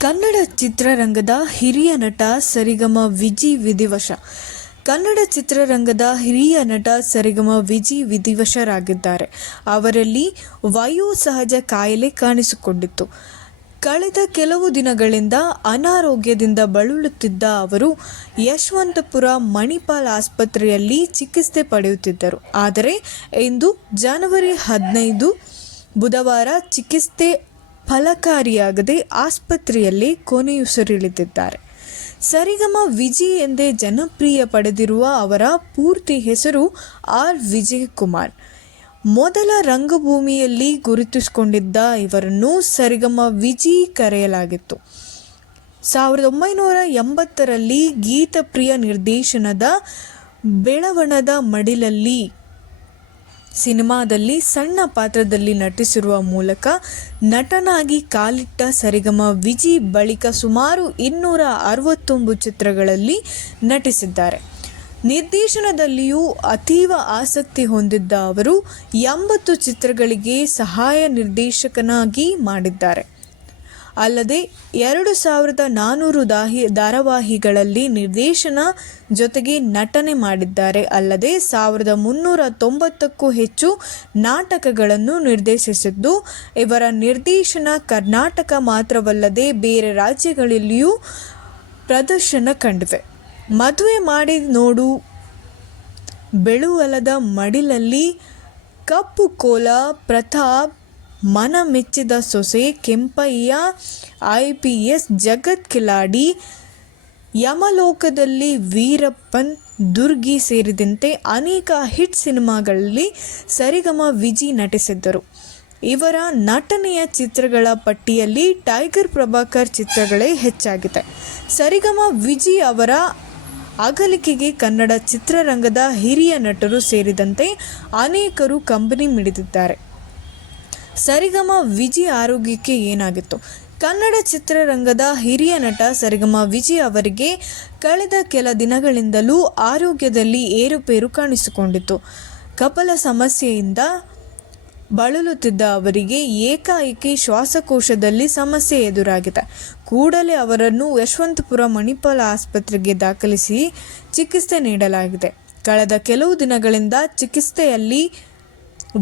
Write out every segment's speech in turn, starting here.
ಕನ್ನಡ ಚಿತ್ರರಂಗದ ಹಿರಿಯ ನಟ ಸರಿಗಮ ವಿಜಿ ವಿಧಿವಶ. ಕನ್ನಡ ಚಿತ್ರರಂಗದ ಹಿರಿಯ ನಟ ಸರಿಗಮ ವಿಜಿ ವಿಧಿವಶರಾಗಿದ್ದಾರೆ. ಅವರಲ್ಲಿ ವಯೋಸಹಜ ಕಾಯಿಲೆ ಕಾಣಿಸಿಕೊಂಡಿತ್ತು. ಕಳೆದ ಕೆಲವು ದಿನಗಳಿಂದ ಅನಾರೋಗ್ಯದಿಂದ ಬಳಲುತ್ತಿದ್ದ ಅವರು ಯಶವಂತಪುರ ಮಣಿಪಾಲ್ ಆಸ್ಪತ್ರೆಯಲ್ಲಿ ಚಿಕಿತ್ಸೆ ಪಡೆಯುತ್ತಿದ್ದರು. ಆದರೆ ಇಂದು ಜನವರಿ ಹದಿನೈದು ಬುಧವಾರ ಚಿಕಿತ್ಸೆ ಫಲಕಾರಿಯಾಗದೆ ಆಸ್ಪತ್ರೆಯಲ್ಲಿ ಕೊನೆಯುಸಿರೆಳೆದಿದ್ದಾರೆ ಸರಿಗಮ ವಿಜಿ ಎಂದೇ ಜನಪ್ರಿಯ ಪಡೆದಿರುವ ಅವರ ಪೂರ್ತಿ ಹೆಸರು ಆರ್. ವಿಜಯ್ ಕುಮಾರ್ ಮೊದಲ ರಂಗಭೂಮಿಯಲ್ಲಿ ಗುರುತಿಸಿಕೊಂಡಿದ್ದ ಇವರನ್ನು ಸರಿಗಮ ವಿಜಿ ಕರೆಯಲಾಗಿತ್ತು. ಸಾವಿರದ ಒಂಬೈನೂರ ಎಂಬತ್ತರಲ್ಲಿ ಗೀತಪ್ರಿಯ ನಿರ್ದೇಶನದ ಬೆಳವಣದ ಮಡಿಲಲ್ಲಿ ಸಿನಿಮಾದಲ್ಲಿ ಸಣ್ಣ ಪಾತ್ರದಲ್ಲಿ ನಟಿಸಿರುವ ಮೂಲಕ ನಟನಾಗಿ ಕಾಲಿಟ್ಟ ಸರಿಗಮ ವಿಜಿ ಬಳಿಕ ಸುಮಾರು ಇನ್ನೂರ ಅರವತ್ತೊಂದು ಚಿತ್ರಗಳಲ್ಲಿ ನಟಿಸಿದ್ದಾರೆ. ನಿರ್ದೇಶನದಲ್ಲಿಯೂ ಅತೀವ ಆಸಕ್ತಿ ಹೊಂದಿದ್ದ ಅವರು ಎಂಬತ್ತು ಚಿತ್ರಗಳಿಗೆ ಸಹಾಯ ನಿರ್ದೇಶಕನಾಗಿ ಮಾಡಿದ್ದಾರೆ. ಅಲ್ಲದೆ ಎರಡು ಸಾವಿರದ ನಾನ್ನೂರು ದಾಹಿ, ಧಾರಾವಾಹಿಗಳಲ್ಲಿ ನಿರ್ದೇಶನ ಜೊತೆಗೆ ನಟನೆ ಮಾಡಿದ್ದಾರೆ. ಅಲ್ಲದೆ ಸಾವಿರದ ಮುನ್ನೂರ ತೊಂಬತ್ತಕ್ಕೂ ಹೆಚ್ಚು ನಾಟಕಗಳನ್ನು ನಿರ್ದೇಶಿಸಿದ್ದು, ಇವರ ನಿರ್ದೇಶನ ಕರ್ನಾಟಕ ಮಾತ್ರವಲ್ಲದೆ ಬೇರೆ ರಾಜ್ಯಗಳಲ್ಲಿಯೂ ಪ್ರದರ್ಶನ ಕಂಡಿವೆ ಮದುವೆ ಮಾಡಿ ನೋಡು, ಬೆಳುವಲದ ಮಡಿಲಲ್ಲಿ ಕಪ್ಪು ಕೋಲ Pratap Mana Mechchida Sose Kempayya, I P S Jagath Kiladi, ಯಮಲೋಕದಲ್ಲಿ Veerappan, Durgi ಸೇರಿದಂತೆ ಅನೇಕ ಹಿಟ್ ಸಿನಿಮಾಗಳಲ್ಲಿ ಸರಿಗಮ ವಿಜಿ ನಟಿಸಿದ್ದರು. ಇವರ ನಟನೆಯ ಚಿತ್ರಗಳ ಪಟ್ಟಿಯಲ್ಲಿ ಟೈಗರ್ ಪ್ರಭಾಕರ್ ಚಿತ್ರಗಳೇ ಹೆಚ್ಚಾಗಿದೆ ಸರಿಗಮ ವಿಜಿ ಅವರ ಅಗಲಿಕೆಗೆ ಕನ್ನಡ ಚಿತ್ರರಂಗದ ಹಿರಿಯ ನಟರು ಸೇರಿದಂತೆ ಅನೇಕರು ಕಂಬನಿ ಮಿಡಿದಿದ್ದಾರೆ. ಸರಿಗಮ ವಿಜಿ ಆರೋಗ್ಯಕ್ಕೆ ಏನಾಗಿತ್ತು? ಕನ್ನಡ ಚಿತ್ರರಂಗದ ಹಿರಿಯ ನಟ ಸರಿಗಮ ವಿಜಿ ಅವರಿಗೆ ಕಳೆದ ಕೆಲ ದಿನಗಳಿಂದಲೂ ಆರೋಗ್ಯದಲ್ಲಿ ಏರುಪೇರು ಕಾಣಿಸಿಕೊಂಡಿತ್ತು. ಕಪಲ ಸಮಸ್ಯೆಯಿಂದ ಬಳಲುತ್ತಿದ್ದ ಅವರಿಗೆ ಏಕಾಏಕಿ ಶ್ವಾಸಕೋಶದಲ್ಲಿ ಸಮಸ್ಯೆ ಎದುರಾಗಿದೆ. ಕೂಡಲೇ ಅವರನ್ನು ಯಶವಂತಪುರ ಮಣಿಪಾಲ ಆಸ್ಪತ್ರೆಗೆ ದಾಖಲಿಸಿ ಚಿಕಿತ್ಸೆ ನೀಡಲಾಗಿದೆ. ಕಳೆದ ಕೆಲವು ದಿನಗಳಿಂದ ಚಿಕಿತ್ಸೆಯಲ್ಲಿ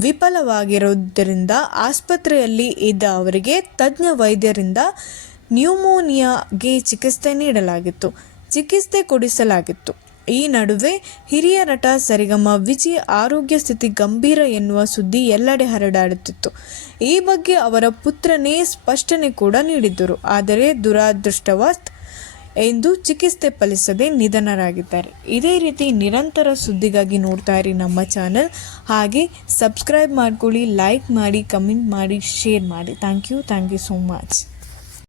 ವಿಫಲವಾಗಿರುವುದರಿಂದ ಆಸ್ಪತ್ರೆಯಲ್ಲಿ ಇದ್ದ ಅವರಿಗೆ ತಜ್ಞ ವೈದ್ಯರಿಂದ ನ್ಯೂಮೋನಿಯಾಗೆ ಚಿಕಿತ್ಸೆ ನೀಡಲಾಗಿತ್ತು. ಚಿಕಿತ್ಸೆ ಕೊಡಿಸಲಾಗಿತ್ತು. ಈ ನಡುವೆ ಹಿರಿಯ ನಟ ಸರಿಗಮ ವಿಜಿ ಆರೋಗ್ಯ ಸ್ಥಿತಿ ಗಂಭೀರ ಎನ್ನುವ ಸುದ್ದಿ ಎಲ್ಲೆಡೆ ಹರಡಾಡುತ್ತಿತ್ತು. ಈ ಬಗ್ಗೆ ಅವರ ಪುತ್ರನೇ ಸ್ಪಷ್ಟನೆ ಕೂಡ ನೀಡಿದ್ದರು. ಆದರೆ ದುರಾದೃಷ್ಟವಶ್ ಎಂದು ಚಿಕಿತ್ಸೆ ಫಲಿಸದೆ ನಿಧನರಾಗಿದ್ದಾರೆ. ಇದೇ ರೀತಿ ನಿರಂತರ ಸುದ್ದಿಗಾಗಿ ನೋಡ್ತಾ ಇರಿ ನಮ್ಮ ಚಾನಲ್. ಹಾಗೆ ಸಬ್ಸ್ಕ್ರೈಬ್ ಮಾಡ್ಕೊಳ್ಳಿ, ಲೈಕ್ ಮಾಡಿ, ಕಮೆಂಟ್ ಮಾಡಿ, ಶೇರ್ ಮಾಡಿ. Thank you thank you so much.